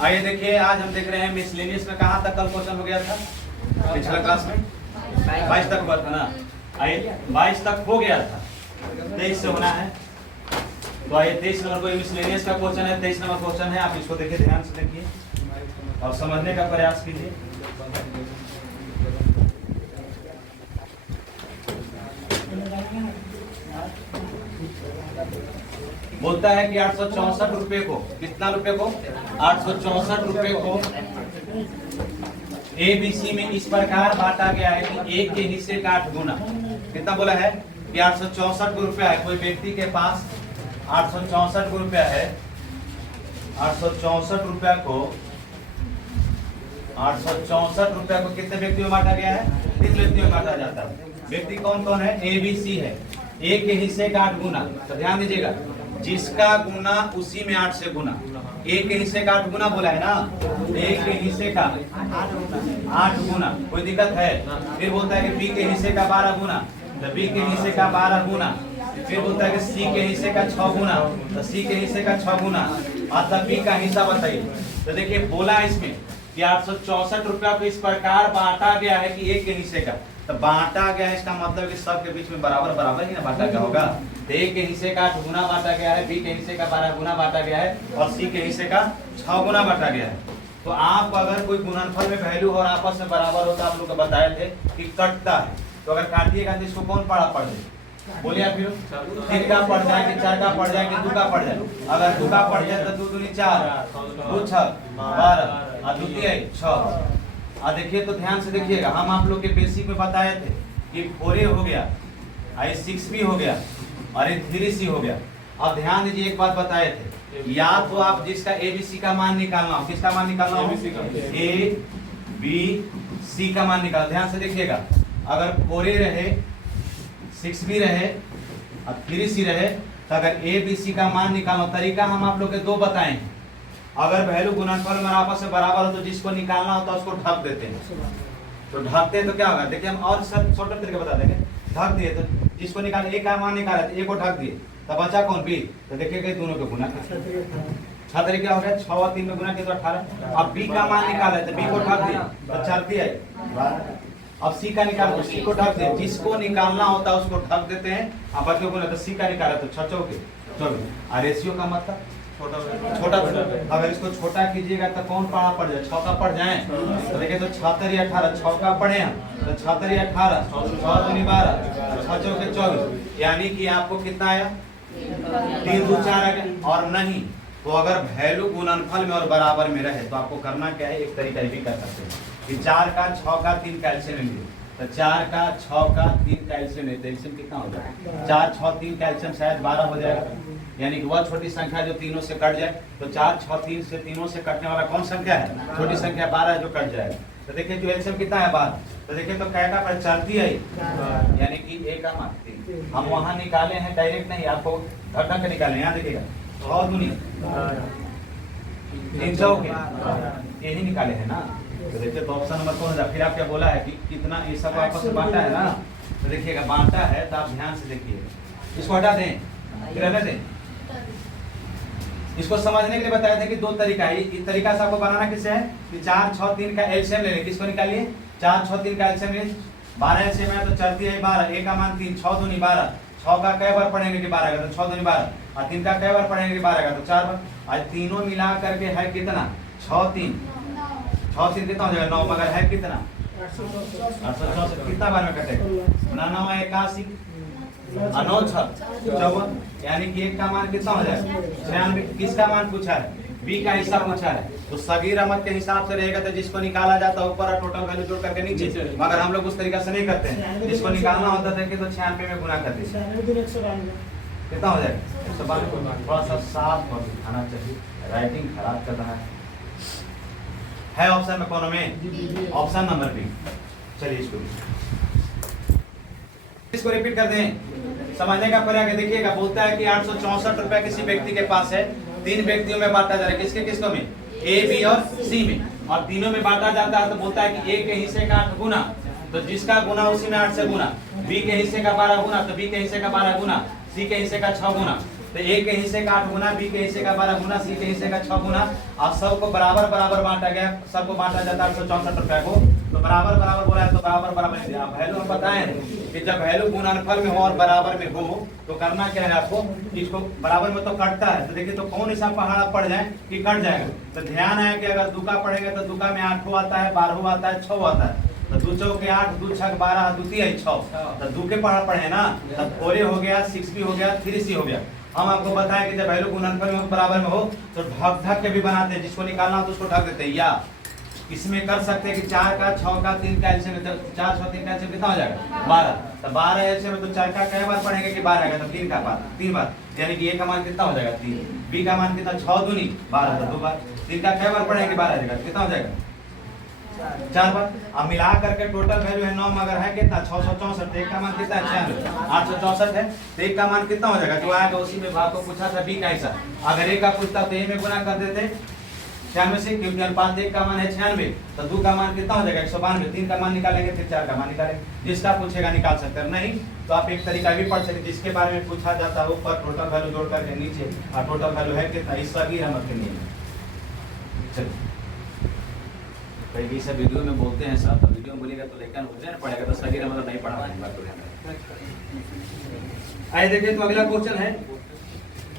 आइए देखिए, आज हम देख रहे हैं मिसलेनियस में कहाँ तक कल क्वेश्चन हो गया था पिछले क्लास में 22 तक हुआ था ना। आइए 22 तक हो गया था, 23 से होना है। तो आइए 23 नंबर को मिसलेनियस का क्वेश्चन है, 23 नंबर क्वेश्चन है। आप इसको देखिए, ध्यान से देखिए और समझने का प्रयास कीजिए। बोलता है कि 864 रुपए को, कितना रुपए को, 864 रुपए को ABC में इस प्रकार बांटा गया है कि एक के हिस्से का 8 गुना। कितना बोला है कि 864 रुपया है, कोई व्यक्ति के पास 864 रुपया है। 864 रुपया को 864 रुपया को कितने व्यक्तियों में बांटा गया है? 3 व्यक्तियों में बांटा जाता है। व्यक्ति कौन कौन है? ABC है। एक के हिस्से का 8 गुना। तो ध्यान दीजिएगा, जिसका गुना उसी में 8 से गुना। एक के हिस्से का 8 गुना बोला है ना, एक के हिस्से का 8 गुना। कोई दिक्कत है? फिर बोलता है कि B के हिस्से का 12 गुना, तो B के हिस्से का 12 गुना। फिर बोलता है कि C के हिस्से का 6 गुना, तो C के हिस्से का 6 गुना। अतः B का हिस्सा बताइए। तो देखिए बोला इसमें कि 864 रुपया को इस प्रकार बांटा गया है कि एक के हिस्से का, तो बांटा गया है इसका मतलब कि सबके बीच में बराबर बराबर ही ना बांटा गया होगा। तो एक के हिस्से का 8 गुना बांटा गया है, B के हिस्से का 12 गुना बांटा गया है और C के हिस्से का 6 गुना बांटा गया है। तो आप अगर कोई गुणनफल में वैल्यू और आपस में बराबर होता, आप लोग को बताए थे कि कटता है, तो अगर काटिएगा तो इसको कौन पढ़ा पड़ जाए? बोलिए फिर 3 का पड़ जाए कि 4 का पड़ जाए कि 2 का पड़ जाए? अगर 2 का पड़ जाए तो 2 दूनी 4, 2 6 12 और 2 3 6। और देखिए तो ध्यान से देखिएगा, हम आप लोग के बेसिक में बताए थे कि 4A हो गया, आई 6B हो गया और ये 3C हो गया। अब ध्यान दीजिए, एक बात बताए थे, या तो आप जिसका ABC का मान निकालना हो, किसका मान निकालना हो? ABC का मान निकाल। ध्यान से देखिएगा, अगर 4A रहे, 6B रहे और 3C रहे, तो अगर ABC का मान निकालना, तरीका हम आप लोग के 2 बताए हैं। अगर वैल्यू गुणनफल में आपस में बराबर हो तो जिसको निकालना होता है उसको ढक देते हैं। तो ढकते हैं तो क्या होगा? देखिए हम और सब छोटा तरीका बता देंगे। ढक दिए तो जिसको निकाल, A का मान निकाला तो A को ढक दिए, तो बचा कौन? B। तो देखिए दोनों को गुना, 6 तरीका हो गया, 6 और 3 में गुना किया तो 18। अब B का मान निकाला है तो B को ढक दिए, तो 4 3 आई 12। अब C का निकाला तो C को ढक दिए, जिसको निकालना होता है उसको ढक देते हैं। अब बच्चों को तो C का निकाला तो 6 चौके 24। और रेशियो का मतलब छोटा। अगर इसको छोटा कीजिएगा तो कौन पड़ा पड़ जाए? 6 का पड़ जाए। तो देखिए तो 6 3 18, 6 का पढ़े हैं तो 6 3 18, 6 दूनी 12, 6 चौके 24। यानी कि आपको कितना आया? 3 2 4 आ गया। और नहीं तो अगर वैल्यू गुणनफल में और बराबर में रहे तो आपको करना क्या है? एक तरीका भी कर सकते हैं कि 4 का 6 का 3 का एलसीएम लीजिए। तो 4 का 6 का 3 का एलसीएम है, तो एलसीएम कितना हो जाएगा? 4 6 3 का एलसीएम शायद 12 हो जाएगा। यानी कि वह छोटी संख्या जो तीनों से कट जाए, तो 4 6 3 से तीनों से कटने वाला कौन संख्या है? छोटी संख्या 12 जो कट जाएगा। तो देखिए जो एलसीएम कितना है 12। तो देखिए तो क्या का पर चलती है, यानी कि A का मान 3। हम वहां निकाले हैं, डायरेक्ट नहीं, आपको घटक निकाले। यहाँ देखिएगा 6 दूनी 300 के यही निकाले हैं ना। तो देखिए तो ऑप्शन नंबर कौन है? फिर आप क्या बोला है कि कितना ये सब आपस में बांटा है ना। तो देखिएगा बांटा है तो आप ध्यान से देखिए, इसको हटा दें फिर रहने दें। इसको समझने के लिए बताया था कि 2 तरीका है। इस तरीका से आपको बनाना किससे है कि 4 6 3 का एलसीएम ले लें। किसको निकालिए? 4 6 3 का एलसीएम ले, 12 एलसीएम है तो चलती है 12। A का मान 3, 6 दूनी 12, 6 का कई बार पढ़ेंगे कि 12 का, तो 6 दूनी 12 और 3 का कई बार पढ़ेंगे कि 12 का, तो 4 बार। आज तीनों मिला करके है कितना? 6 3 कितना हो जाएगा? 9। मगर है कितना? 864। कितना बार में कटेगा? 9 9 81 और 9 6 54। यानी कि 1 का मान कितना हो जाएगा? 96। किसका मान पूछा है? B का हिस्सा पूछा है। तो सगीर अहमद के हिसाब से रहेगा, तो जिसको निकाला जाता है ऊपर और टोटल वैल्यू जोड़ करके नीचे। मगर हम लोग उस तरीका से नहीं करते हैं, जिसको निकालना होता था कि तो 96 में गुना करते हैं। कितना हो जाएगा? 192। थोड़ा सा साफ और दिखाना चाहिए, राइटिंग खराब कर रहा है ऑप्शन में कौन में? Option number B। चलिए इसको रिपीट कर दें, समझने का प्रयास। देखिएगा बोलता है कि 864 रुपया किसी व्यक्ति के पास है, 3 व्यक्तियों में बांटा जा रहा है। किसके किसको में? A B और C में, और तीनों में बांटा जाता है। तो बोलता है कि A के हिस्से का 8 गुना, तो जिसका गुना उसी में 8 से गुना। B के हिस्से का 12 गुना, तो B के हिस्से का 12 गुना। C के हिस्से का 6 गुना। तो ए के हिस्से का 8 गुना, बी के हिस्से का 12 गुना, सी के हिस्से का 6 गुना, और सबको बराबर बराबर बांटा गया, सबको बांटा जाता है 864 रुपए को। तो बराबर बराबर बोला है तो बराबर बराबर नहीं दिया। वैल्यू हम बताएं कि जब वैल्यू गुणनफल में हो और बराबर में हो तो करना क्या है आपको, इसको बराबर में तो कटता है, तो देखिए तो कौन ऐसा पहाड़ा पड़ जाए कि कट जाएगा। तो ध्यान है कि अगर दुका पढ़ेंगे तो दुका में 8 आता है, 12 आता है, 6 आता है। तो 2 चौके 8, 2 छक 12, 2 तिया 6, तो 2 के पढ़े ना, तब 4 हो गया, 6b हो गया, 3c हो गया। हम आपको बताएं कि जब वैल्यू गुणनफल में बराबर में हो तो ढक के भी बनाते हैं, जिसको निकालना हो तो उसको ढक देते हैं। या इसमें कर सकते हैं कि 4 का 6 का 3 का एलसीएम, 4 6 3 का एलसीएम कितना हो जाएगा 12। तो 12 एलसीएम में तो 4 का कई बार पढ़ेंगे कि 12 आएगा, तो 3 का बार 3 बार, यानी कि ए का मान कितना हो जाएगा 3, बी का मान कितना 6 दूनी 12, तो 2 बार, 3 का कई बार पढ़ेंगे 12 आ जाएगा, कितना हो जाएगा 4 बार। अब मिला करके टोटल वैल्यू है 9 मगर है कितना 664, तो एक का मान कितना है 96, 864 है, तो एक का मान कितना हो जाएगा, जो आएगा उसी में भाग को पूछा था बी का हिस्सा। अगर ए का पूछता तो ए में गुना कर देते 96 से, क्योंकि अनुपात 1 का मान है 96, तो 2 का मान कितना हो जाएगा 192, 3 का मान निकालेंगे, फिर 4 का मान निकालेंगे, जिसका पूछेगा निकाल सकते हैं। नहीं तो आप एक तरीका भी पढ़ सकते जिसके बारे में पूछा जाता है ऊपर टोटल वैल्यू जोड़ करके नीचे, और टोटल वैल्यू है कितना, इस सभी रहमत के नियम। चलिए कई सब वीडियो में बोलते हैं साहब, वीडियो में बोलेगा तो लेकिन हो जाए पड़ेगा, तो सही मतलब नहीं पढ़ा पाएंगे। आइए देखिए तो अगला क्वेश्चन है,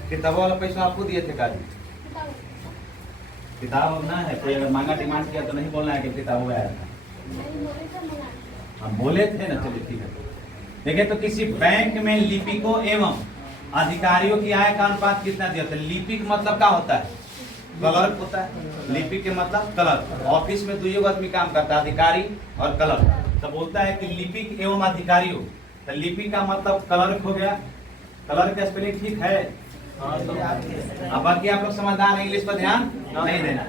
किताबों वाला पैसा आपको दिए थे काजी, किताब ना है, कोई अगर मांगा डिमांड किया तो नहीं बोलना है कि किताब आया था, हम बोले थे ना। चलिए ठीक है, देखिए तो किसी बैंक में लिपिकों एवं अधिकारियों की आय का अनुपात कितना दिया था। लिपिक मतलब क्या होता है, क्लर्क होता है, लिपिक के मतलब क्लर्क। ऑफिस में 2 आदमी काम करता है, अधिकारी और क्लर्क। तो बोलता है कि लिपिक एवं अधिकारियों, तो लिपिक का मतलब क्लर्क हो गया, क्लर्क का स्पेलिंग ठीक है। अब बाकी आप लोग समझदार हैं, इंग्लिश पर ध्यान नहीं देना।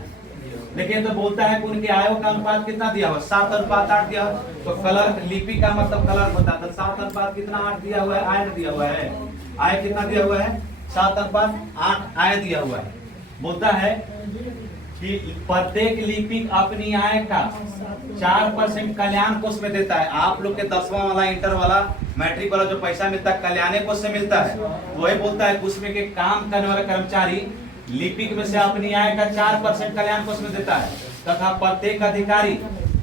देखिए तो बोलता है कि उनके आयों का अनुपात कितना दिया हुआ, 7:8 दिया। तो क्लर्क लिपि का मतलब क्लर्क होता है, तो 7 कितना 8 दिया हुआ है, आय दिया हुआ है, आय कितना दिया हुआ है 7:8 आय दिया हुआ है। बोलता है कि प्रत्येक लिपिक अपनी आय का 4% कल्याण कोष में देता है। आप लोग के 10वां वाला, इंटर वाला, मैट्रिक वाला जो पैसा मिलता है कल्याण कोष से मिलता है, वही बोलता है उसमें के काम करने वाला कर्मचारी लिपिक में से अपनी आय का 4% कल्याण कोष में देता है, तथा प्रत्येक अधिकारी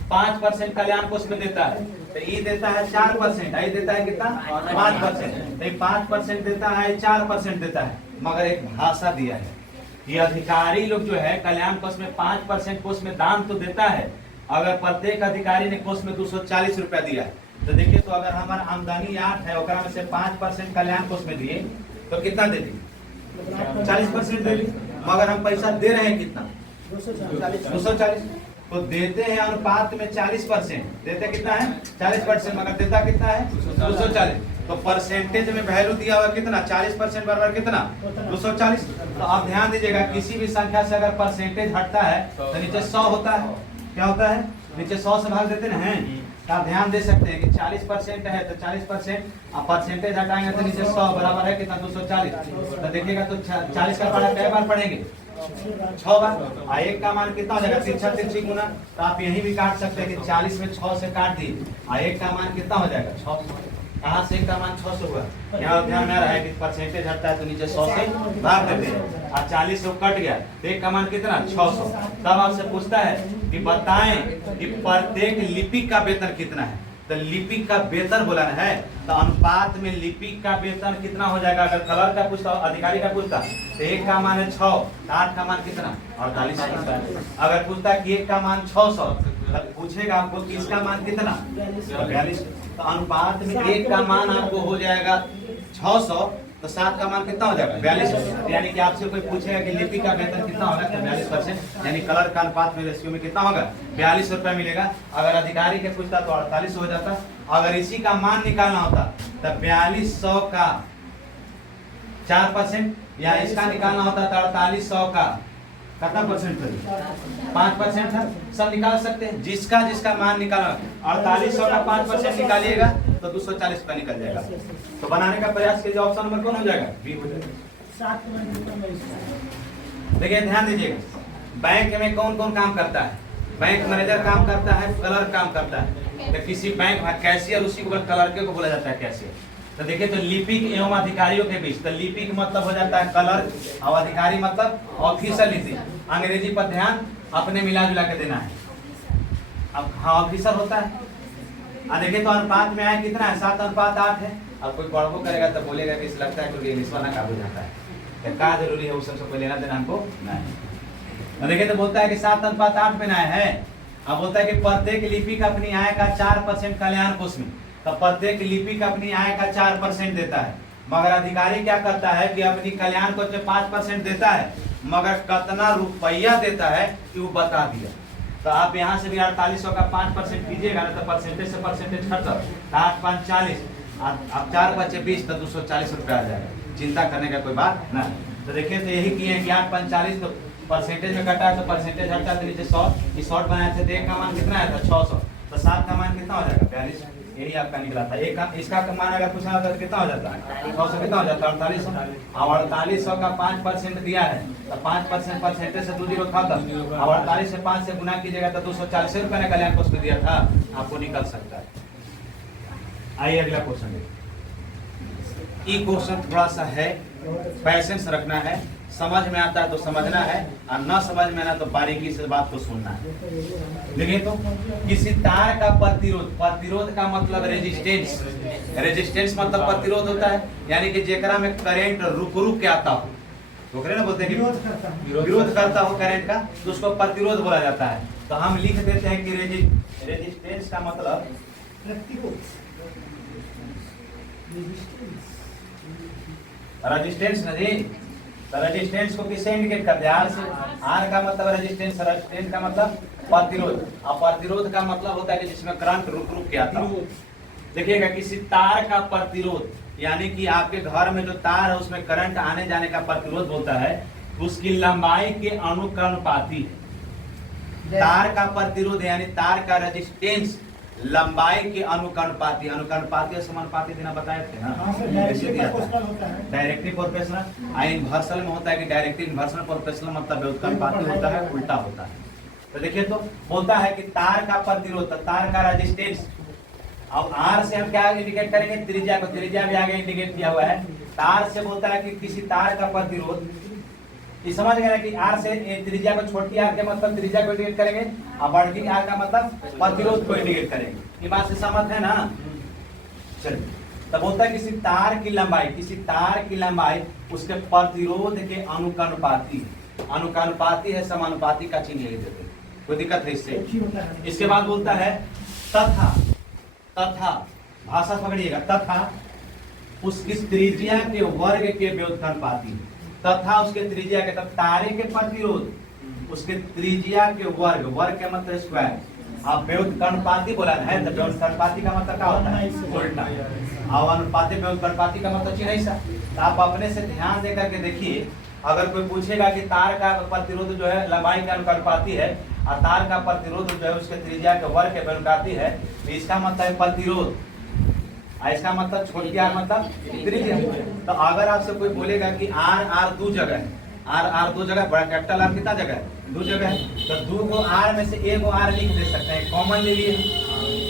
5% कल्याण कोष में देता है। तो ये देता है 4%, ये देता है कितना 5%, तो 5% देता है, 4% देता है, मगर एक भाषा दिया है। ये अधिकारी लोग जो है कल्याण कोष में 5% कोष में दान तो देता है, अगर प्रत्येक अधिकारी ने कोष में 240 रुपया दिया है, तो देखिए तो अगर हमारा आमदनी 8 है, ओकरा में से 5% कल्याण कोष में दिए तो कितना दे दी 40% दे दी, मगर हम पैसा दे रहे हैं कितना 240, तो देते हैं अनुपात में 40%, देते कितना है 40%, मगर देता कितना है 240। तो परसेंटेज में वैल्यू दिया हुआ कितना 40% बराबर कितना 240। तो आप ध्यान दीजिएगा किसी भी संख्या से अगर परसेंटेज हटता है तो नीचे 100 होता है, क्या होता है नीचे 100 से भाग देते हैं। तो आप ध्यान दे सकते हैं कि 40% है तो 40% आप परसेंटेज हटाएंगे तो नीचे 100 बराबर है कितना 240। तो देखिएगा तो 40 का पढ़ा कई बार पढ़ेंगे 6 बार। एक का मान कितना हो जाएगा 3 3 गुना, तो आप यही भी काट सकते हैं कि 40 में 6 से काट दिए, एक का मान कितना हो जाएगा 6। कहाँ से एक का मान 600 हुआ, यहाँ ध्यान में रहा है कि परसेंटेज हटता है तो नीचे 100 से भाग देते हैं, और 40 से कट गया तो एक का मान कितना 600। तब आपसे पूछता है कि बताएं कि प्रत्येक लिपिक का वेतन कितना है। तो लिपिक का वेतन बोला है, तो अनुपात में लिपिक का वेतन कितना हो जाएगा। अगर क्लर्क का पूछता, अधिकारी का पूछता तो एक का मान है 6, 8 का मान कितना 48। अगर पूछता कि एक का मान 600, तब पूछेगा आपको कि इसका मान कितना 42। तो अनुपात में एक का मान आपको हो जाएगा 600, तो 7 का मान कितना हो जाएगा 42। यानी कि आपसे कोई पूछेगा कि लिपिक का वेतन कितना होगा, तो 42%, यानी क्लर्क का अनुपात में रेशियो में कितना होगा 42 रुपया मिलेगा। अगर अधिकारी के पूछता तो 48 हो जाता। अगर इसी का मान निकालना होता तो 4200 का 4%, या इसका निकालना होता तो 4800 का कितना परसेंट 5% है। सब निकाल सकते हैं, जिसका जिसका मान निकालना 4800 का 5% निकालिएगा तो 240 का निकल जाएगा। तो बनाने का प्रयास कीजिए, ऑप्शन नंबर कौन हो जाएगा बी हो जाएगा। देखिए ध्यान दीजिएगा, बैंक में कौन कौन काम करता है। बैंक मैनेजर काम करता है, क्लर्क काम करता है। तो किसी बैंक में कैशियर, उसी को क्लर्क को बोला जाता है कैशियर। तो देखिए तो लिपिक एवं अधिकारियों के बीच, तो लिपिक मतलब हो जाता है क्लर्क और अधिकारी मतलब ऑफिसर। इसी अंग्रेजी पर ध्यान अपने मिला जुला के देना है। अब हाँ ऑफिसर होता है। देखिए तो अनुपात में आया कितना है 7:8 है। अब कोई गड़बो करेगा तो बोलेगा कि लगता है क्योंकि इंग्लिश वाला काबू जाता है, क्या जरूरी है उस सबसे कोई लेना देना हमको नहीं। देखिए तो बोलता है कि 7:8 में न्याय है। अब बोलता है कि प्रत्येक लिपिक अपनी आय का 4% कल्याण कोष में, तो प्रत्येक लिपिक अपनी आय का 4% देता है, मगर अधिकारी क्या करता है कि अपनी कल्याण कोष में 5% देता है, मगर कितना रुपया देता है कि वो बता दिया। तो आप यहाँ से भी 4800 का 5% कीजिएगा ना, तो परसेंटेज से परसेंटेज खत्म, 8 5 40, अब 4 बचे 20, तो 240 रुपया आ जाएगा। चिंता करने का कोई बात ना। तो देखिए तो यही किए कि 8 5 40, तो परसेंटेज में कटा है तो परसेंटेज हटा, तो नीचे 100, ये शॉर्ट बनाए थे तो एक का मान कितना आया था 600, तो 7 का मान कितना हो जाएगा 42, यही आपका निकला था। एक का इसका मान अगर पूछा होता तो कितना हो जाता है 600, कितना हो जाता है 4800। अब 4800 का 5% दिया है, तो 5% परसेंटेज से 2 जीरो खत्म। अब 48 से 5 से गुना कीजिएगा तो 240 रुपये ने कल्याण कोष दिया था, आपको निकल सकता है। आइए अगला क्वेश्चन देखिए। ये क्वेश्चन थोड़ा सा है, पैसेंस रखना है, समझ में आता है तो समझना है, और न समझ में ना तो बारीकी से बात को सुनना है। देखिए तो किसी तार का प्रतिरोध, प्रतिरोध का मतलब रेजिस्टेंस, रेजिस्टेंस मतलब प्रतिरोध होता है, यानी कि जेकरा में करंट रुक रुक के आता हो, तो ना बोलते हैं कि विरोध करता हो करंट का, तो उसको प्रतिरोध बोला जाता है। तो हम लिख देते हैं कि रेजिस्टेंस का मतलब रेजिस्टेंस नहीं, तो रेजिस्टेंस को किससे इंडिकेट करते हैं? आर से। आर का मतलब रेजिस्टेंस, रेजिस्टेंस का मतलब प्रतिरोध, और प्रतिरोध का मतलब होता है कि जिसमें करंट रुक रुक के आता हो। देखिएगा किसी तार का प्रतिरोध, यानी कि आपके घर में जो तार है उसमें करंट आने जाने का प्रतिरोध होता है, उसकी लंबाई के अनुकरणपाती है। तार का प्रतिरोध यानी तार का रेजिस्टेंस लंबाई के अनुकरणपाती, अनुकरणपाती और समानुपाती देना बताए थे ना, डायरेक्टली प्रोपोर्शनल। इन्वर्सल में होता है कि डायरेक्टली इन्वर्सल प्रोपोर्शनल मतलब व्युत्क्रमपाती होता है, उल्टा होता है। तो देखिए तो बोलता है कि तार का प्रतिरोध, तार का रेजिस्टेंस। अब आर से हम क्या इंडिकेट करेंगे? त्रिज्या को, त्रिज्या भी आगे इंडिकेट किया हुआ है। तार से बोलता है कि किसी तार का प्रतिरोध, ये समझ गए ना कि आर से त्रिज्या को, छोटी आर के मतलब त्रिज्या को इंडिकेट करेंगे, और बड़ी आर का मतलब प्रतिरोध को इंडिकेट करेंगे। ये बात से सहमत है ना? चलिए, तब बोलता है किसी तार की लंबाई, किसी तार की लंबाई उसके प्रतिरोध के अनुकरणपाती, अनुकरणपाती है, समानुपाती का चिन्ह ले देते, कोई दिक्कत है इससे? इसके बाद बोलता है तथा, तथा भाषा पकड़िएगा, तथा उसकी त्रिज्या के वर्ग के व्युत्क्रमपाती, तथा उसके त्रिज्या के, तब तारे के प्रतिरोध उसके त्रिज्या के वर्ग, वर्ग के मतलब स्क्वायर, अब व्युत्क्रमपाती बोला है, तो व्युत्क्रमपाती का मतलब क्या होता है? उल्टा। और अनुपाती व्युत्क्रमपाती का मतलब चिन्ह ऐसा। तो आप अपने से ध्यान दे करके देखिए, अगर कोई पूछेगा कि तार का प्रतिरोध जो है लंबाई का अनुकरणपाती है, और तार का प्रतिरोध जो है उसके त्रिज्या के वर्ग के व्युत्क्रमपाती है, तो इसका मतलब है प्रतिरोध, इसका मतलब छोटी आर मतलब त्रिज्या। तो अगर आपसे कोई बोलेगा कि आर आर 2 जगह है, आर 2 जगह, बड़ा कैपिटल आर कितना जगह है? 2 जगह है, तो 2 को आर में से 1 आर लिख दे सकते हैं, कॉमन ले लिए,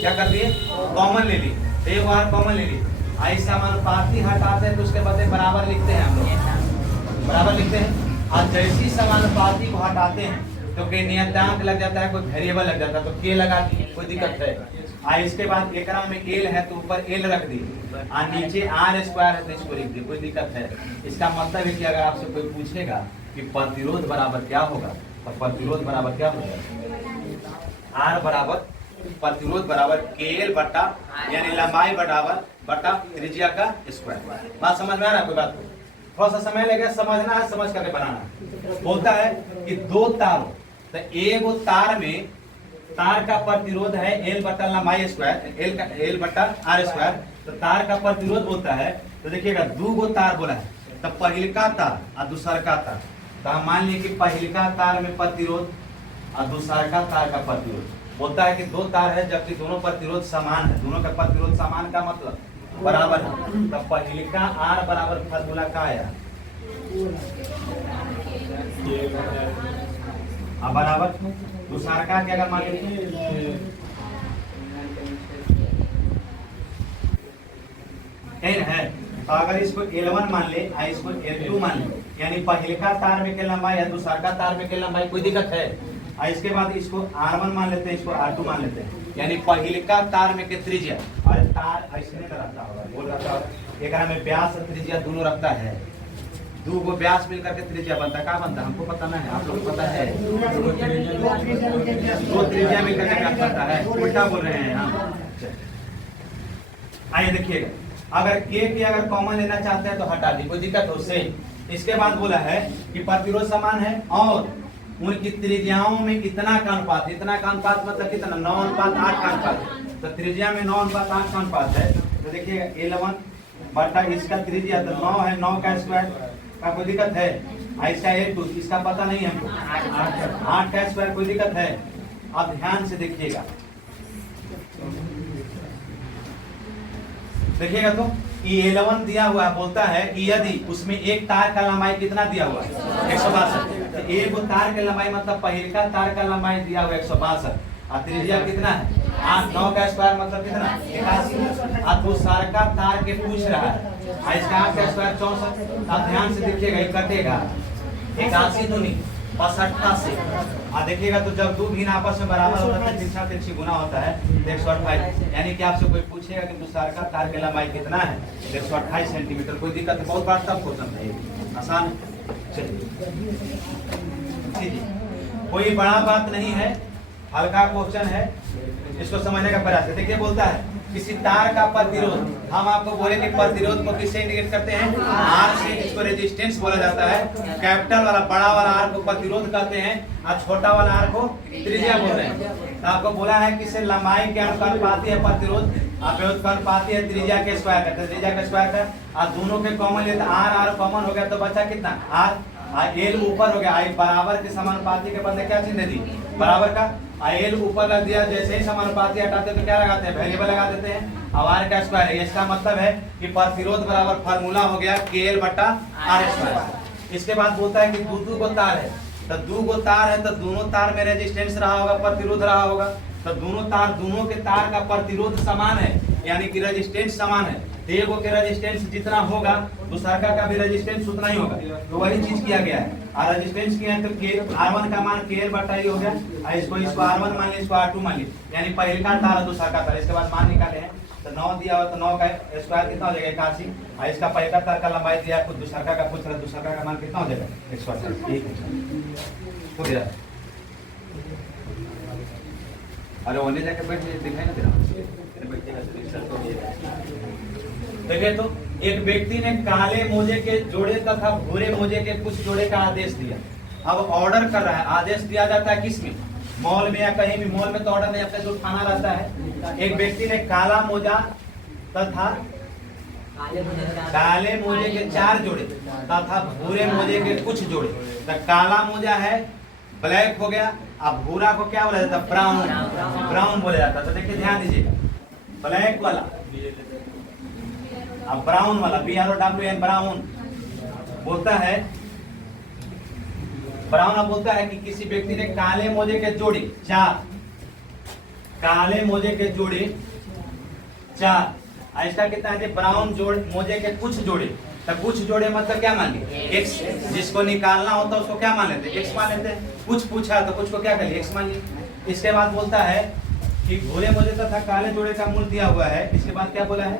क्या कर दिए? कॉमन ले लिए, 1 आर कॉमन ले लिए। ऐसा समानुपाती हटाते हैं तो उसके बदले बराबर लिखते हैं, हम लोग बराबर लिखते हैं। और जैसी समानुपाती को हटाते हैं तो कोई नियतांक लग जाता है, कोई वेरिएबल लग जाता है, तो के लगा दिए, कोई दिक्कत है? इसके बाद एकरा में एल है तो ऊपर एल रख दिए, और नीचे आर स्क्वायर है तो इसको लिख दिए, कोई दिक्कत है? इसका मतलब है कि अगर आपसे कोई पूछेगा कि प्रतिरोध बराबर क्या होगा, तो प्रतिरोध बराबर क्या होगा? आर बराबर प्रतिरोध बराबर केएल बटा, यानी लंबाई बटा त्रिज्या का स्क्वायर। बात समझ में आ रहा है? कोई बात को थोड़ा सा समय लगेगा, समझना है, समझ करके बनाना। बोलता है कि 2 तार, तो एक तार में तार का प्रतिरोध है एल बटा लंबाई स्क्वायर, एल बटा आर स्क्वायर, तो तार का प्रतिरोध बोलता है। तो देखिएगा 2 तार बोला है, तो पहिलका तार और दूसरका तार, तो हम मान लिए कि पहिलका तार में प्रतिरोध और दूसरका तार का प्रतिरोध। बोलता है कि 2 तार है जबकि दोनों प्रतिरोध समान है, दोनों का प्रतिरोध समान का मतलब बराबर है। तो पहिलका आर बराबर फार्मूला का आया बराबर दूसरा का क्या मान लीजिए 10 है। तो अगर इसको L1 मान ले और इसको L2 मान ले, यानी पहले का तार में के लंबाई या दूसरा का तार में के लंबाई, कोई दिक्कत है? और इसके बाद इसको R1 मान लेते हैं, इसको R2 मान लेते हैं, यानी पहले का तार में के त्रिज्या, और तार ऐसे नहीं रखता होगा, बोल रखता होगा एक में व्यास और त्रिज्या दोनों रखता है, दो गो व्यास मिलकर के त्रिज्या बनता है। क्या बनता है हमको पता नहीं है, आप लोग को पता है? दो त्रिज्या मिलकर के क्या बनता है? उल्टा बोल रहे हैं हम। आइए देखिएगा, अगर के की अगर कॉमन लेना चाहते हैं तो हटा दी, कोई दिक्कत हो उससे। इसके बाद बोला है कि प्रतिरोध समान है और उनकी त्रिज्याओं में इतना का अनुपात, इतना का अनुपात मतलब कितना? 9:8 का अनुपात। तो त्रिज्या में 9:8 का अनुपात है। तो देखिएगा L1 बटा इसका त्रिज्या तो 9 है, 9 का स्क्वायर का कोई दिक्कत है? इसका L2 इसका पता नहीं हमको, 8 का स्क्वायर, कोई दिक्कत है? अब ध्यान से देखिएगा, देखिएगा तो L1 दिया हुआ है, बोलता है कि यदि उसमें एक तार का लंबाई कितना दिया हुआ है? 162। तो एक तार का लंबाई मतलब पहले का तार का लंबाई दिया हुआ 162 और त्रिज्या कितना है? 8, 9 का स्क्वायर मतलब कितना? 81। और दूसरा का तार के पूछ रहा है और इसका 8 का स्क्वायर 64। अब ध्यान से देखिएगा, ये कटेगा 81 दूनी 65 से, और देखिएगा तो जब दो भिन्न आपस में बराबर होता है, तिरछा तिरछी गुना होता है 128, यानी कि आपसे कोई पूछेगा कि दूसरा का तार की लंबाई कितना है? 128 सेंटीमीटर। कोई दिक्कत है? बहुत बार टफ क्वेश्चन है, आसान। चलिए कोई बड़ा बात नहीं है, हल्का क्वेश्चन है, इसको समझने का प्रयास है। देखिए बोलता है किसी तार का प्रतिरोध, हम आपको बोले कि प्रतिरोध को किससे इंडिकेट करते हैं? R से। इसको रेजिस्टेंस बोला जाता है। कैपिटल वाला बड़ा वाला R को प्रतिरोध कहते हैं और छोटा वाला R को त्रिज्या बोल रहे हैं। तो आपको बोला है कि इससे लंबाई के अनुपाती है प्रतिरोध, व्युत्पन्न अनुपाती है त्रिज्या के स्क्वायर का, त्रिज्या का स्क्वायर का, और दोनों के कॉमन लेते R कॉमन हो गया तो बचा कितना? R L ऊपर हो गया, I बराबर के समानुपाती के बदले क्या चिन्ह दी? बराबर का। L ऊपर लग दिया, जैसे ही समानुपाती हटाते हैं तो क्या लगाते हैं? वेरिएबल लगा देते हैं। अब R का स्क्वायर है, इसका मतलब है कि प्रतिरोध बराबर फार्मूला हो गया KL बटा R स्क्वायर। इसके बाद बोलता है कि दो को तार है, तो दो को तार है तो दोनों तार में रेजिस्टेंस रहा होगा, प्रतिरोध रहा होगा, तो दोनों के तार का प्रतिरोध समान है, यानी कि रेजिस्टेंस समान है। तो एगो के रेजिस्टेंस जितना होगा दूसरा का भी रेजिस्टेंस उतना ही होगा, तो वही चीज किया गया है। और रेजिस्टेंस किया है तो R1 का मान KL बटा ही हो गया, और इसको R1 मान लिया, इसको R2 मान लिया, यानी पहले का तार दूसरा का तार। इसके बाद मान निकाले हैं तो 9 दिया हुआ, तो 9 का स्क्वायर कितना हो जाएगा? 81। और इसका पहले का तार का लंबाई दिया, खुद दूसरा का पूछ रहा, दूसरा का मान कितना हो जाएगा? 162 हो गया। अरे ओने जाके बैठ दिखाई ना तेरा। देखिए तो एक व्यक्ति ने काले मोजे के जोड़े तथा भूरे मोजे के कुछ जोड़े का आदेश दिया। अब ऑर्डर कर रहा है, आदेश दिया जाता है किसमें? मॉल में या कहीं भी। मॉल में तो ऑर्डर नहीं, अपने जो खाना रहता है। एक व्यक्ति ने काला मोजा तथा काले मोजे के 4 जोड़े तथा भूरे मोजे के कुछ जोड़े। तो काला मोजा है, ब्लैक हो गया, अब भूरा को क्या बोला जाता है? ब्राउन, ब्राउन बोला जाता है। तो देखिए ध्यान दीजिएगा, ब्लैक वाला अब ब्राउन वाला, BROWN ब्राउन बोलता है, ब्राउन अब बोलता है कि किसी व्यक्ति ने काले मोजे के जोड़े 4, काले मोजे के जोड़े 4, इसका कितना है? ब्राउन जोड़ मोजे के कुछ जोड़े। तो कुछ जोड़े मतलब क्या मान लिए? X। जिसको निकालना होता है उसको क्या मान लेते हैं? X मान लेते हैं। कुछ पूछा तो कुछ को क्या कर लिए? X मान लिए। इसके बाद बोलता है कि भूरे मोजे तथा काले जोड़े का मूल दिया हुआ है। इसके बाद क्या बोला है?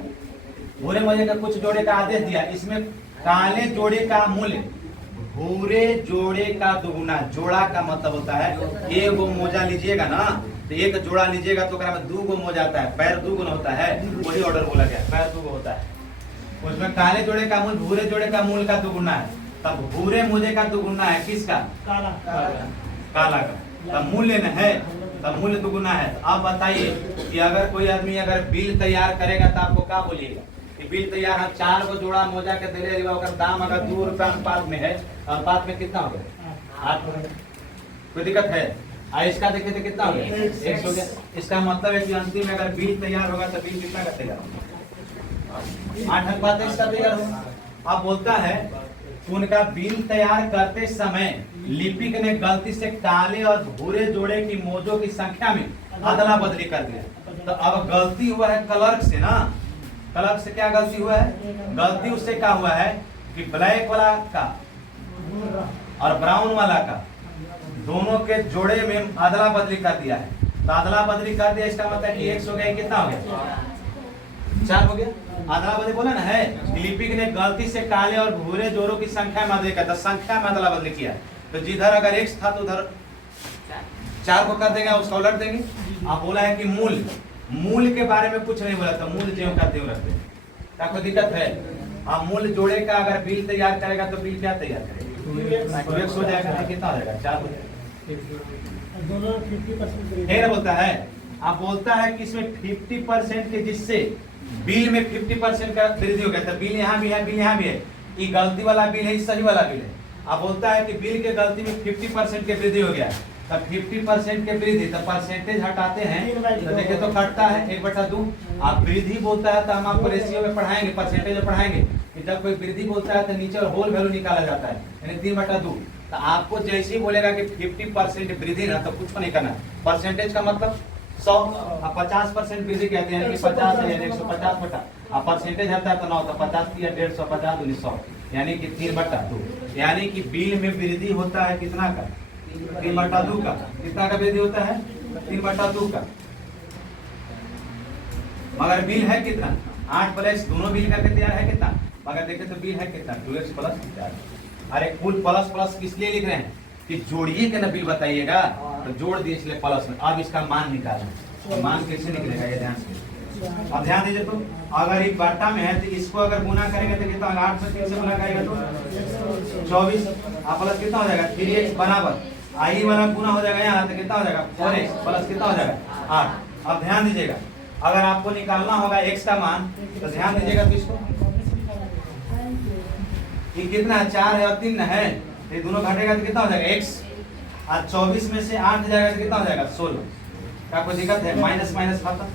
भूरे मोजे का कुछ जोड़े का आदेश दिया। इसमें काले जोड़े का मूल्य भूरे जोड़े का दुगुना। जोड़ा का मतलब होता है एक गो मोजा लीजिएगा ना, तो एक जोड़ा लीजिएगा तो में 2 गो मोजा आता है, पैर 2 गुना होता है, वही ऑर्डर बोला गया, पैर 2 गो होता है। उसमें काले जोड़े का मूल भूरे जोड़े का मूल का दुगुना है। तब भूरे मोजे का दुगुना है किसका? काला का। तब मूल्य न है, तब मूल्य दुगुना है। अब बताइए कि अगर कोई आदमी अगर बिल तैयार करेगा तो आपको क्या बोलिएगा कि बिल तैयार हम 4 गो जोड़ा मोजा के दे रहे, अगर दाम अगर 2 रुपया अनुपात में है, अनुपात में कितना हो गया? 8 हो गया। कोई दिक्कत है? इसका देखे तो कितना हो गया? 1 हो गया। इसका मतलब है कि अंतिम में अगर बिल तैयार होगा तो बिल कितना का तैयार होगा? 8 अनुपात इसका तैयार होगा। अब बोलता है उनका बिल तैयार करते समय लिपिक ने गलती से काले और भूरे जोड़े की मोजों की संख्या में अदला बदली कर दिया। तो अब गलती हुआ है क्लर्क से ना, क्लब से क्या गलती हुआ है? गलती उससे क्या हुआ है कि ब्लैक वाला का और ब्राउन वाला का दोनों के जोड़े में अदला बदली कर दिया है। तो अदला बदली कर दिया, इसका मतलब कि x हो गया, कितना हो गया? 4 हो गया। अदला बदली बोला ना है, लिपिक ने गलती से काले और भूरे जोड़ों की संख्या में देखा, तो संख्या में अदला बदली किया। तो जिधर अगर x था तो उधर 4 को कर देंगे, उसका उलट देंगे। अब बोला है कि मूल के बारे में कुछ नहीं बोला, तो मूल ज्यों का त्यों रख देंगे। क्या कोई दिक्कत है? हाँ, मूल जोड़े का अगर बिल तैयार करेगा तो बिल क्या तैयार करेगा? 2x हो जाएगा, कितना हो जाएगा? 4 हो जाएगा। दोनों 50% है ना, बोलता है। आप बोलता है कि इसमें 50% के, जिससे बिल में 50% का वृद्धि हो गया। तो बिल यहाँ भी है, बिल यहाँ भी है, ये गलती वाला बिल है, ये सही वाला बिल है। आप बोलता है कि बिल के गलती में 50% के वृद्धि हो गया, तब 50% के वृद्धि, तो परसेंटेज हटाते हैं तो देखिए तो कटता है 1/2। आप वृद्धि बोलता है तो हम आपको रेशियो में पढ़ाएंगे, परसेंटेज में पढ़ाएंगे कि जब कोई वृद्धि बोलता है तो नीचे होल वैल्यू निकाला जाता है, यानी 3/2। तो आपको जैसे ही बोलेगा कि 50% वृद्धि ना, तो कुछ नहीं करना। परसेंटेज का मतलब 100, आप 50% वृद्धि कहते हैं कि 50 है, यानी 150 बटा, आप परसेंटेज हटता है तो 9, तो 50 या 150, 50 दूनी 100, यानी कि 3/2। यानी कि बिल में वृद्धि होता है कितना का? 3/2 का। कितना का वृद्धि होता है? 3/2 का। मगर बिल है कितना? 8 प्लस दोनों बिल करके तैयार है कितना? मगर देखे तो बिल है कितना? 2x plus 4। अरे कुल प्लस प्लस किस लिए लिख रहे हैं कि जोड़िए के ना बिल बताइएगा, तो जोड़ दिए इसलिए प्लस में। अब इसका मान निकालना, मान कैसे निकलेगा ये ध्यान से। अब ध्यान दीजिए, तो अगर ये बाटा में है तो इसको अगर गुना करेंगे तो कितना? 8 से 3 से गुना करेगा तो 24, प्लस कितना हो जाएगा? 3x बराबर आई वाला गुना हो जाएगा यहाँ, तो कितना हो जाएगा? 4x प्लस कितना हो जाएगा? 8। अब ध्यान दीजिएगा, अगर आपको निकालना होगा x का मान, तो ध्यान दीजिएगा, तो इसको ये कितना है? 4 है और 3 है, ये दोनों घटेगा तो कितना हो जाएगा? x। और 24 में से 8 जाएगा तो कितना हो जाएगा? 16। क्या कोई दिक्कत है? माइनस माइनस खाता,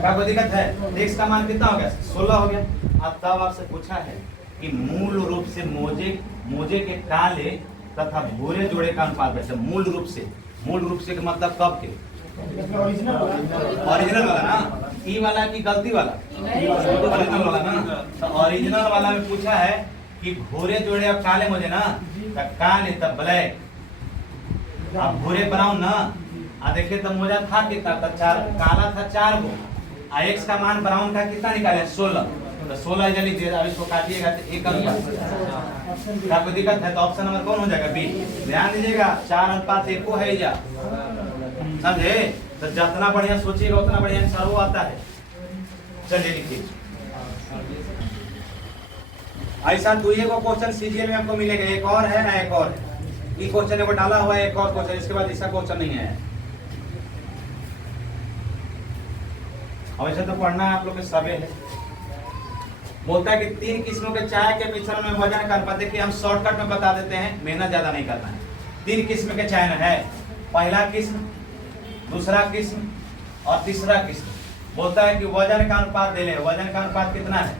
क्या कोई दिक्कत है? x का मान कितना हो गया? 16 हो गया। अब तब आपसे पूछा है कि मूल रूप से मोजे के काले तथा भूरे जोड़े का अनुपात वैसे मूल रूप से का मतलब कब के? ओरिजिनल वाला ना, ई वाला की गलती वाला? ओरिजिनल वाला ना। तो ओरिजिनल वाला में पूछा है कि भूरे जोड़े अब काले मोजे ना, तो काले तब ब्लैक, अब भूरे ब्राउन ना। देखिए तो मोजा था कितना? तो 4, काला था 4 गो, x का मान ब्राउन का कितना निकाले? 16। तो 16 इधर लिख दिया। अब इसको काटिएगा तो 1 क्या कोई दिक्कत है? तो ऑप्शन नंबर कौन हो जाएगा? बी। ध्यान दीजिएगा, 4:1 है या समझे? तो जितना बढ़िया सोचिएगा उतना बढ़िया आंसर वो आता है। चलिए लिखिए। ऐसा 2 को क्वेश्चन सीजीएल में आपको मिलेगा। एक और है ना, एक और है, ये क्वेश्चन है वो डाला हुआ है, एक और क्वेश्चन, इसके बाद इसका क्वेश्चन नहीं है। अब ऐसा तो पढ़ना है आप लोग के सबे है। बोलता है कि 3 किस्मों के चाय के मिश्रण में वजन का अनुपात। देखिए हम शॉर्टकट में बता देते हैं, मेहनत ज्यादा नहीं करना है। 3 किस्म के चाय है, पहला किस्म, दूसरा किस्म और तीसरा किस्म। बोलता है कि वजन का अनुपात दे ले। वजन का अनुपात कितना है?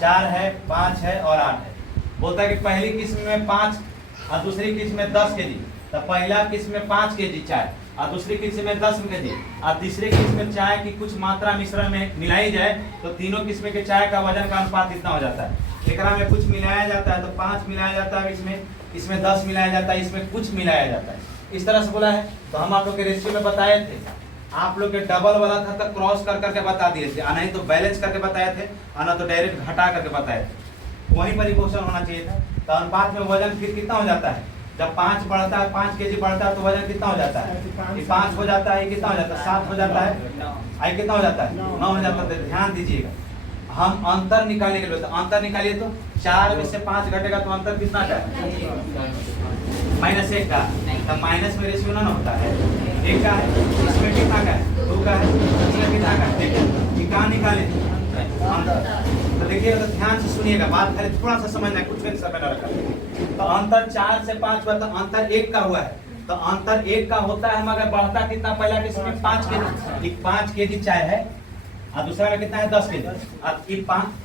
4 है, 5 है और 8 है। बोलता है कि पहली किस्म में 5 और दूसरी किस्म में 10 kg। तो पहला किस्म में 5 kg चाय और दूसरी किस्म में 10 kg और तीसरी किस्म में चाय की कुछ मात्रा मिश्रण में मिलाई जाए तो तीनों किस्म के चाय का वजन का अनुपात इतना हो जाता है। एकरा में कुछ मिलाया जाता है तो 5 मिलाया जाता है, इसमें 10 मिलाया जाता है, इसमें कुछ मिलाया जाता है। इस तरह से बोला है। तो हम आप लोग के रेशियो में बताए थे, आप लोग के डबल वाला था तो क्रॉस कर करके बता दिए थे, नहीं तो बैलेंस करके बताए थे, ना तो डायरेक्ट घटा करके बताए थे। वहीं पर ही क्वेश्चन होना चाहिए था। तो अनुपात में वजन फिर कितना हो जाता है? जब 5 बढ़ता है, 5 kg बढ़ता है तो वजन कितना हो जाता है? 5 हो जाता है, कितना हो जाता है? 7 हो जाता है, आई कितना हो जाता है? 9 हो जाता है। ध्यान दीजिएगा, हम अंतर निकालने के लिए, तो अंतर निकालिए तो 4 में से 5 घटेगा तो अंतर कितना का है? -1 का। तो माइनस में रेशियो ना होता है, 1 का है, इसमें कितना का है? 2 का है, इसमें कितना का है? देखिए कहाँ निकाले तो देखिए, तो ध्यान से सुनिएगा, बात खाली थोड़ा सा समझना है, कुछ भी समय न रखा। तो अंतर 4 से 5 बढ़ता, अंतर 1 का हुआ है। तो अंतर 1 का होता है मगर बढ़ता कितना? पहला किस्म में 5 kg, 5 kg चाय है और दूसरा में कितना है? 10 kg।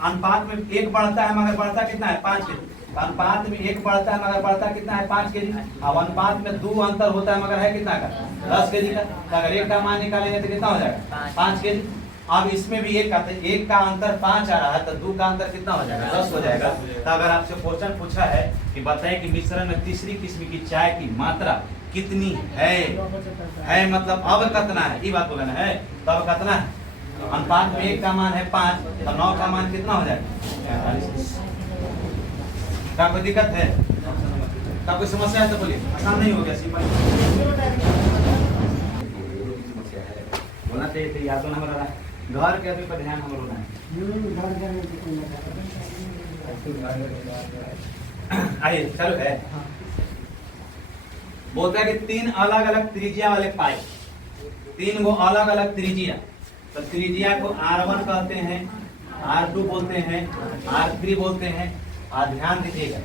अनुपात में 1 बढ़ता है मगर बढ़ता कितना है? 5 kg। अनुपात में 1 बढ़ता है मगर बढ़ता कितना है? 5 kg। अब अनुपात में 2 अंतर होता है मगर है कितना का? 10 kg का। तो अगर 1 का मान निकालेंगे तो कितना हो जाएगा? 5 kg। अब इसमें भी एक एक का अंतर 5 आ रहा है, तो 2 का अंतर कितना हो जाएगा? 10 हो जाएगा। तो अगर आपसे क्वेश्चन पूछा है कि बताएं कि मिश्रण में तीसरी किस्म की चाय की मात्रा कितनी है मतलब अब कितना है, ये बात बोलना है। तो अब कितना है? तो अनुपात में 1 का मान है 5, तो 9 का मान कितना हो जाएगा? 45। क्या कोई दिक्कत है? क्या कोई समस्या है तो बोलिए, आसान नहीं हो गया, सिंपल बोलना चाहिए। तो याद होना हमारा घर के अभी पर ध्यान हम लोग आइए चलो है। बोलता है कि 3 अलग अलग त्रिज्या वाले पाइप, 3 गो अलग अलग त्रिज्या, तो त्रिज्या को R1 कहते हैं, R2 बोलते हैं, R3 बोलते हैं। और ध्यान दीजिएगा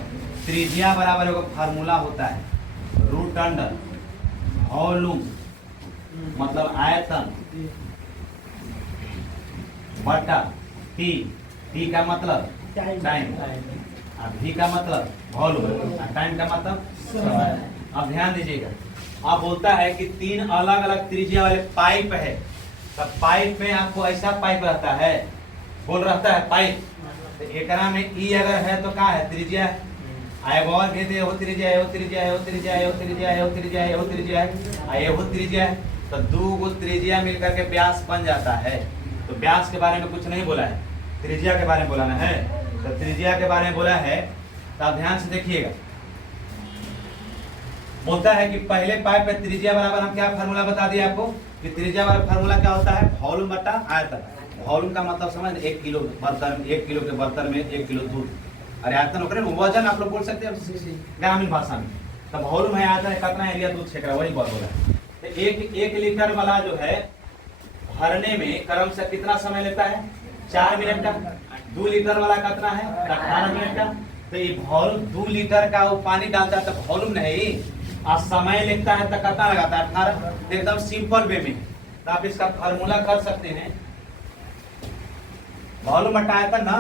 त्रिज्या बराबर एगो फार्मूला होता है, रूट अंडर वॉल्यूम मतलब आयतन बटा टी, टी का मतलब टाइम, भी का मतलब वॉल्यूम, टाइम का मतलब समय। अब ध्यान दीजिएगा, अब बोलता है कि 3 अलग अलग त्रिज्या वाले पाइप है, तो पाइप में आपको ऐसा पाइप रहता है, बोल रहता है पाइप, तो एकरा में ई अगर है तो क्या है? त्रिज्या है। आए बॉल कहते हैं वो त्रिज्या है, वो त्रिज्या है, वो त्रिज्या है, वो त्रिज्या है, वो त्रिज्या है, वो त्रिज्या है, आए वो त्रिज्या है, तो 2 गो त्रिज्या मिलकर के व्यास बन जाता है। तो व्यास के बारे में कुछ नहीं बोला है, त्रिज्या के बारे में बोलाना है। तो त्रिज्या के बारे में बोला है, तो आप ध्यान से देखिएगा। बोलता है कि पहले पाइप में त्रिज्या बराबर, हम क्या फार्मूला बता दिया आपको कि त्रिज्या वाला फार्मूला क्या होता है? वॉल्यूम बटा आयतन। वॉल्यूम का मतलब समझ 1 किलो बर्तन, 1 किलो के बर्तन में 1 किलो दूध, अरे आयतन होकर वजन आप लोग बोल सकते हैं ग्रामीण भाषा में। तो वॉल्यूम है, आयतन है, कितना एरिया दूध छेक रहा है, वही बात बोला। तो 1 लीटर वाला जो है भरने में क्रम से कितना समय लेता है? 4 मिनट का। 2 लीटर वाला कितना है? 18 मिनट का। तो ये वॉल्यूम 2 लीटर का वो पानी डालता है तो वॉल्यूम नहीं, और समय लिखता है तो कितना लगाता है? 18। एकदम सिंपल वे में तो आप इसका फार्मूला कर सकते हैं, वॉल्यूम बटा आयतन ना,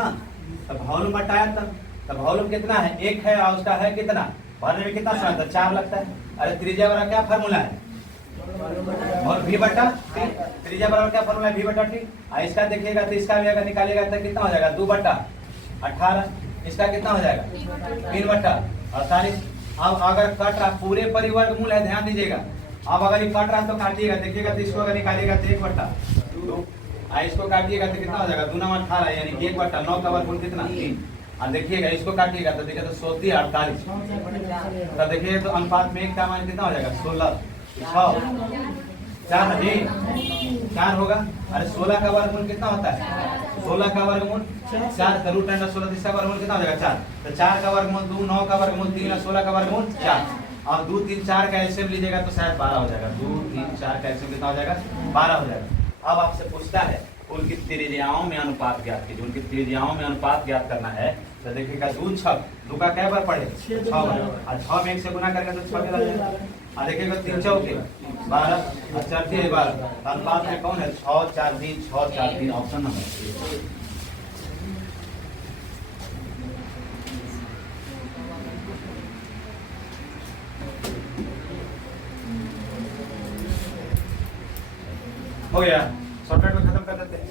तो वॉल्यूम बटा आयतन, तो वॉल्यूम कितना है? 1 है, और उसका है कितना? भरने में कितना समय? तो 4 लगता है। अरे त्रिज्या वाला क्या फार्मूला है? और v बटा टी, त्रिज्या बराबर क्या फार्मूला है? v बटा टी। इसका देखिएगा तो इसका भी अगर निकालिएगा तो कितना हो जाएगा? 2 बटा 18। इसका कितना हो जाएगा? 3 बटा 48। अब अगर कट रहा, पूरे परिवर्गमूल है, ध्यान दीजिएगा। अब अगर ये कट रहा तो काटिएगा, देखिएगा तो इसको अगर निकालिएगा तो 1 बटा 2, इसको काटिएगा तो कितना हो जाएगा? 2 9 18, यानी 1 बटा 9 का वर्गमूल कितना? 3। और देखिएगा इसको काटिएगा तो देखिए तो 100 48, तो देखिए तो अनुपात में 1 का मान कितना हो जाएगा? 16 6 4 4 होगा। अरे 16 का वर्गमूल कितना होता है? 16 का वर्गमूल 4, तो रूट अंडर 16, इसका वर्गमूल कितना हो जाएगा? 4। तो 4 का वर्गमूल 2, 9 का वर्गमूल 3, 16 का वर्गमूल 4, और 2 3 4 का एलसीएम लीजिएगा तो शायद 12 हो जाएगा। 2 3 4 का एलसीएम कितना हो जाएगा? 12 हो जाएगा। अब आपसे पूछता है उनकी त्रिज्याओं में अनुपात ज्ञात कीजिए, उनकी त्रिज्याओं में अनुपात ज्ञात करना है। तो देखिएगा 2 6, 2 का क्या बार पड़े? 6 बार, और 6 में 1 से गुना करके तो 6 के लग जाएगा। और देखिएगा 3 चौके 12 और 4 3 12, अनुपात में कौन है? 6 4 3, 6 4 3, ऑप्शन नंबर। हो गया, शॉर्टकट में खत्म कर देते हैं।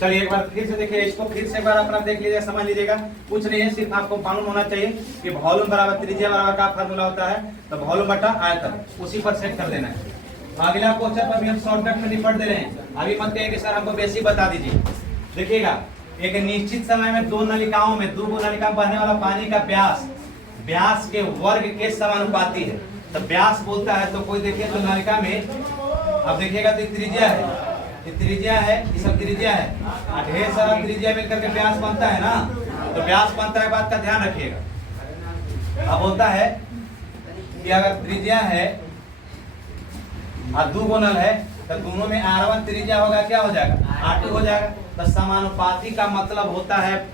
चलिए एक बार फिर से देखिए, इसको फिर से एक बार अपना देख लीजिए, समझ लीजिएगा। कुछ नहीं है, सिर्फ आपको मालूम होना चाहिए कि वॉल्यूम बराबर त्रिज्या बराबर का फार्मूला होता है, तो वॉल्यूम बटा आयतन, उसी पर सेट कर देना है। अगला क्वेश्चन पर भी हम शॉर्टकट में निपट दे रहे हैं। अभी मत कहिए कि सर हमको बेसिक बता दीजिए। देखिएगा, एक निश्चित समय में 2 नलिकाओं में 2 नलिका में बहने वाला पानी का व्यास के वर्ग के समानुपाती है। तो व्यास बोलता है, तो कोई देखिए तो नलिका में, अब देखिएगा तो त्रिज्या है, ये त्रिज्या है, ये सब त्रिज्या है, ढेर सारा त्रिज्या मिलकर के व्यास बनता है ना। तो व्यास बनता है, बात का ध्यान रखिएगा। अब होता है कि अगर त्रिज्या है और 2 गोनल है, तो दोनों में R1 त्रिज्या होगा, क्या हो जाएगा? R2 हो जाएगा। तो समानुपाती का मतलब होता है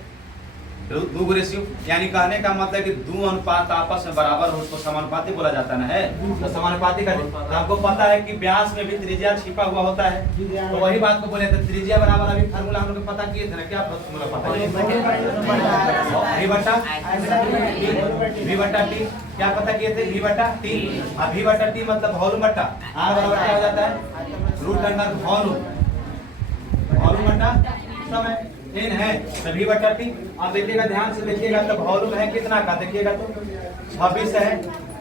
2 रेशियो, यानी कहने का मतलब कि 2 अनुपात आपस में बराबर हो, उसको समानुपाती बोला जाता है। तो समानुपाती का तो आपको पता है कि व्यास में भी त्रिज्या छिपा हुआ होता है, तो वही बात को बोले थे त्रिज्या बराबर। अभी फार्मूला हम लोग पता किए थे ना, क्या फार्मूला पता है? v बटा टी, क्या पता किए थे? v बटा टी। अब v बटा टी मतलब वॉल्यूम बटा R बराबर क्या हो जाता है? रूट अंडर वॉल्यूम वॉल्यूम बटा समय n है तो v बटा t। आप देखिएगा ध्यान से देखिएगा तो वॉल्यूम है कितना का, देखिएगा तो 26 है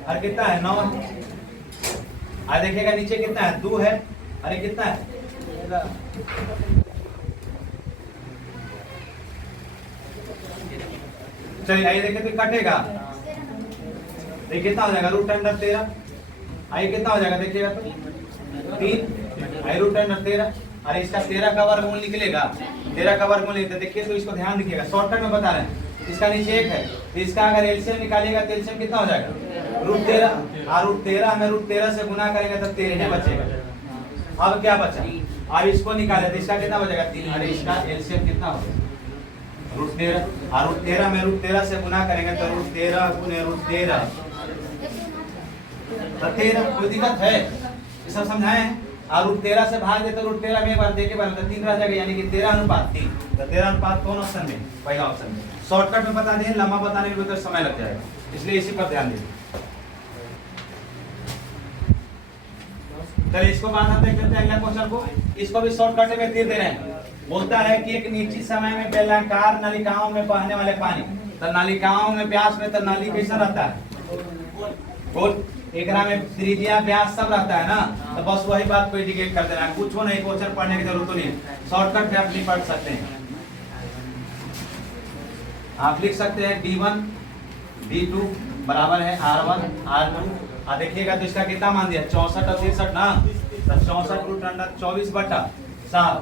और कितना है 9 है। और देखिएगा नीचे कितना है 2 है, अरे कितना है चलिए आइए देखें तो कटेगा, ये कितना हो जाएगा √13। आइए कितना हो जाएगा देखिएगा तो 3 आई √13। अरे इसका 13 का वर्गमूल निकलेगा, 13 का वर्गमूल तो देखिए तो इसको ध्यान रखिएगा, शॉर्टकट में बता रहे हैं। इसका नीचे 1 है तो इसका अगर एलसीएम निकालिएगा तो एलसीएम कितना हो जाएगा √13 और √13 में √13 से गुना करेंगे तो 13 बचेगा। अब क्या बचा, अब इसको निकाले तो इसका कितना बचेगा 3। अरे इसका एलसीएम कितना होगा √13 और √13 में √13 से गुना करेंगे तो √13 गुने √13 तो 13। कोई दिक्कत है, ये सब समझाए हैं। और √13 से भाग दे तो √13 में एक बार देके बार तो 3 रह जाएगा, यानी कि 13:3। तो 13:3 कौन ऑप्शन में, पहला ऑप्शन में। शॉर्टकट में बता दें, लंबा बताने में तो समय लग जाएगा, इसलिए इसी पर ध्यान दीजिए। चलिए इसको बाद हम देख लेते हैं अगला क्वेश्चन को। इसको भी शॉर्टकट में तीर दे रहे हैं। बोलता है कि एक निश्चित समय में बेलनाकार नलिकाओं में बहने वाले पानी, तो नलिकाओं में व्यास में तो नली कैसा रहता है गोल, एकरा में त्रिज्या व्यास सब रहता है ना, तो बस वही बात को इंडिकेट कर देना, कुछ हो नहीं, क्वेश्चन पढ़ने की जरूरत नहीं है, शॉर्टकट में आप नहीं पढ़ सकते हैं। आप लिख सकते हैं D1 D2 बराबर है R1 R2। और देखिएगा तो इसका कितना मान दिया 64 और 63 ना, तो 64 √7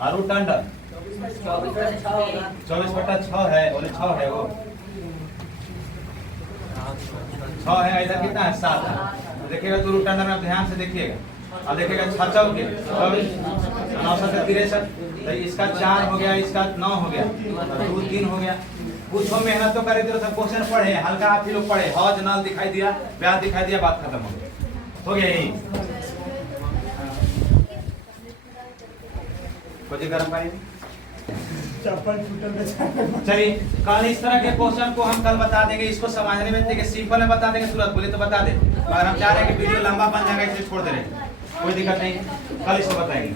और √24/6 है, बोले 6 है वो 6 है, इधर कितना है 7 है। तो देखिएगा तो √अंडर में ध्यान से देखिएगा। अब देखिएगा 6 चौके 24 9 7 63, तो इसका 4 हो गया, इसका 9 हो गया, 2 3 हो गया। कुछ हो मेहनत तो करे तो सब क्वेश्चन पढ़े, हल्का आप ही लोग पढ़े, हौज नल दिखाई दिया, व्यास दिखाई दिया, बात खत्म हो गया यही। कुछ गर्म पानी चलिए कल इस तरह के क्वेश्चन को हम कल बता देंगे। इसको समझने में देखिए सिंपल में बता देंगे, तुरंत बोले तो बता दे, मगर हम चाह रहे हैं कि वीडियो लंबा बन जाएगा इसलिए छोड़ दे रहे हैं, कोई दिक्कत नहीं, कल इसको बताएंगे।